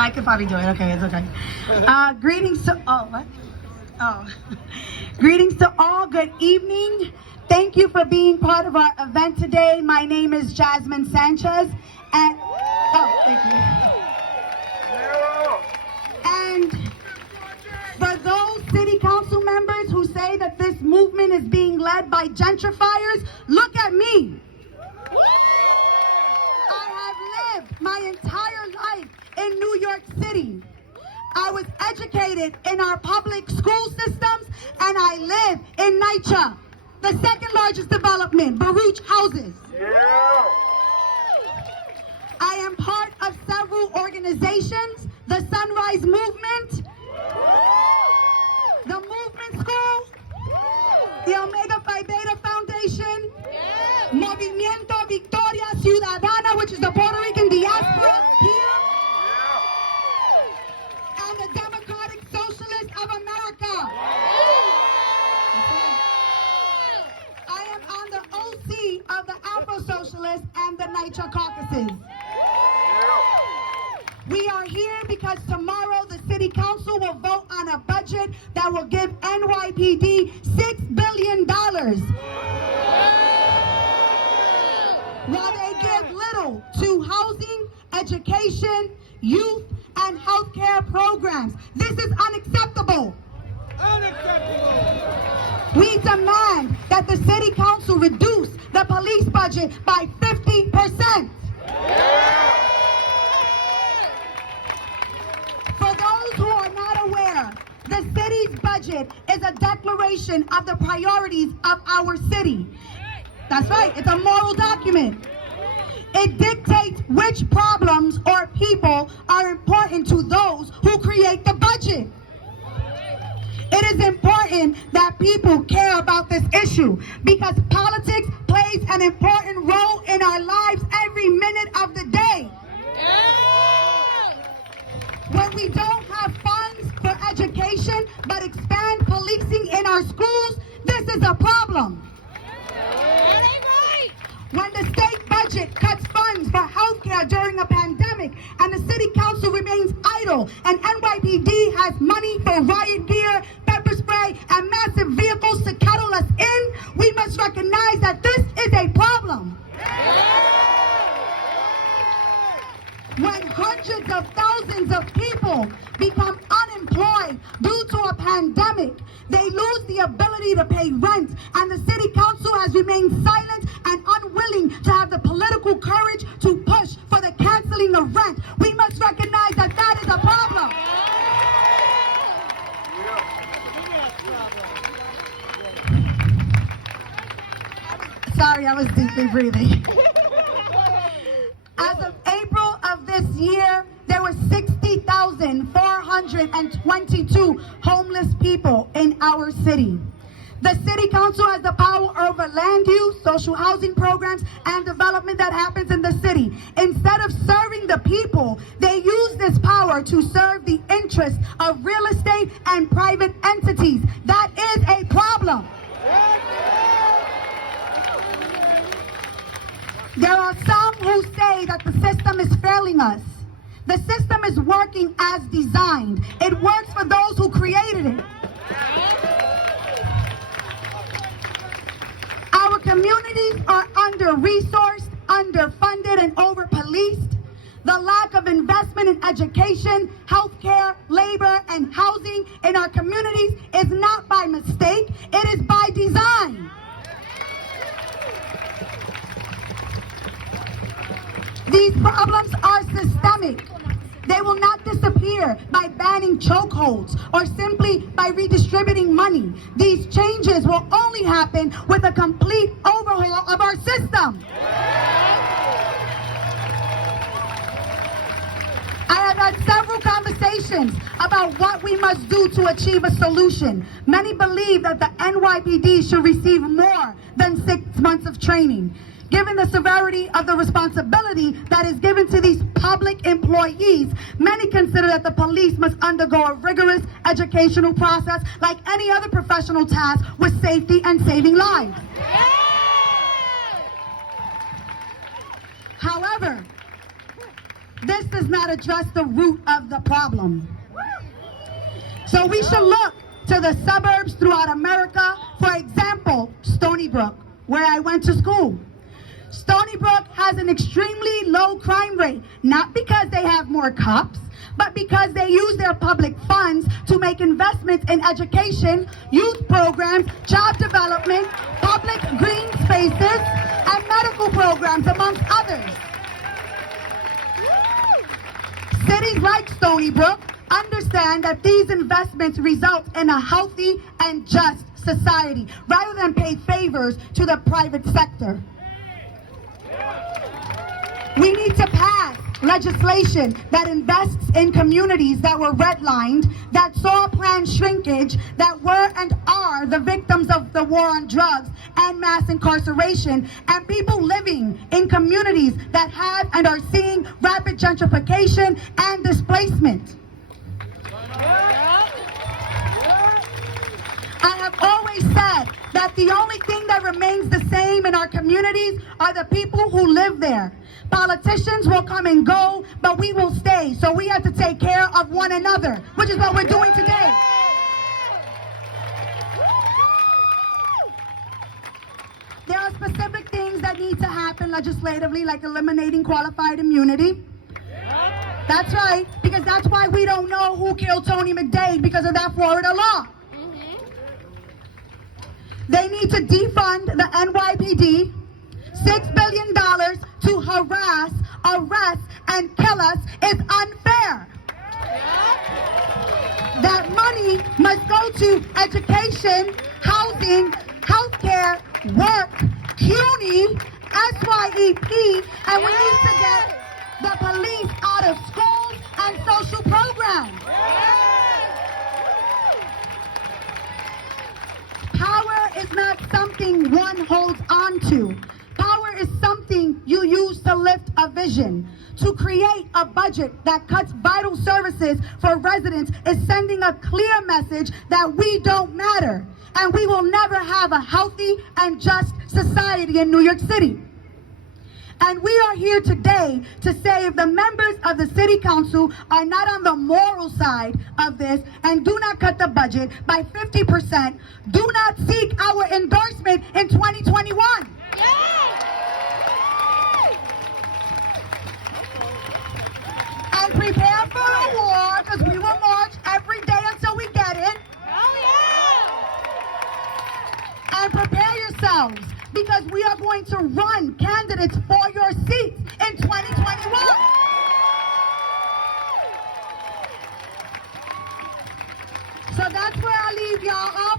I could probably do it. Okay, it's okay. Greetings to what? Oh, greetings to all. Good evening. Thank you for being part of our event today. My name is Jasmin Sánchez, and thank you. And for those city council members who say that this movement is being led by gentrifiers, look at me. I have lived my entire life in New York City. I was educated in our public school systems, and I live in NYCHA, the second largest development, Baruch houses. Yeah. I am part of several organizations, the Sunrise Movement, the Movement School, the Omega Phi Beta Foundation, Movimiento Victoria Ciudadana, which is the Puerto Rican diaspora here, and the Democratic Socialists of America. I am on the OC of the Afro-Socialists and the NYCHA caucuses. We are here because tomorrow the City Council will vote on a budget that will give NYPD $6 billion. While they give little to housing, education, youth, and healthcare programs. This is unacceptable. We demand that the City Council reduce the police budget by 50%. For those who are not aware, the city's budget is a declaration of the priorities of our city. That's right, it's a moral document. It dictates which problems or people are important to those who create the budget. It is important that people care about this issue because politics plays an important role in our lives every minute of the day. When we don't have funds for education but expand policing in our schools, this is a problem. When the state budget cuts funds for healthcare during a pandemic and the City Council remains idle and NYPD has money for riot gear, pepper spray, and massive vehicles to kettle us in, we must recognize that this is a problem. When hundreds of thousands of people become unemployed due to a pandemic, they lose the ability to pay rent, and the City Council has remained silent and unwilling to have the political courage to push for the canceling of rent. We must recognize that that is a problem. Sorry, I was deeply breathing. As of April of this year, there were 60,422 homeless people in our city. The City Council has the power over land use, social housing programs, and development that happens in the city. Instead of serving the people, they use this power to serve the interests of real estate and private entities. That is a problem. There are some who say that the system is failing us. The system is working as designed. It works for those who created it. Our communities are under-resourced, underfunded, and over-policed. The lack of investment in education, healthcare, labor, and housing in our communities is not by mistake, it is by design. These problems are systemic. They will not disappear by banning chokeholds or simply by redistributing money. These changes will only happen with a complete overhaul of our system. I have had several conversations about what we must do to achieve a solution. Many believe that the NYPD should receive more than 6 months of training. Given the severity of the responsibility that is given to these public employees, many consider that the police must undergo a rigorous educational process like any other professional task with safety and saving lives. However, this does not address the root of the problem. So we should look to the suburbs throughout America. For example, Stony Brook, where I went to school. Stony Brook has an extremely low crime rate, not because they have more cops, but because they use their public funds to make investments in education, youth programs, job development, public green spaces, and medical programs, amongst others. Cities like Stony Brook understand that these investments result in a healthy and just society, rather than pay favors to the private sector. We need to pass legislation that invests in communities that were redlined, that saw planned shrinkage, that were and are the victims of the war on drugs and mass incarceration, and people living in communities that have and are seeing rapid gentrification and displacement. I have always said that the only thing that remains the same in our communities are the people who live there. Politicians will come and go, but we will stay. So we have to take care of one another, which is what we're doing today. There are specific things that need to happen legislatively, like eliminating qualified immunity. That's right, because that's why we don't know who killed Tony McDade, because of that Florida law. They need to defund the NYPD. $6 billion to harass, arrest, and kill us is unfair. That money must go to education, housing, healthcare, work, CUNY, SYEP, and we need to get the police out of schools and social programs. Power is not something one holds on to. Power is something you use to lift a vision. To create a budget that cuts vital services for residents is sending a clear message that we don't matter, and we will never have a healthy and just society in New York City. And we are here today to say, if the members of the City Council are not on the moral side of this and do not cut the budget by 50%, do not seek our endorsement in 2021. And prepare for a war, because we will march every day until we get it. And prepare yourselves, because we are going to run candidates for your seats in 2021. So that's where I leave y'all. All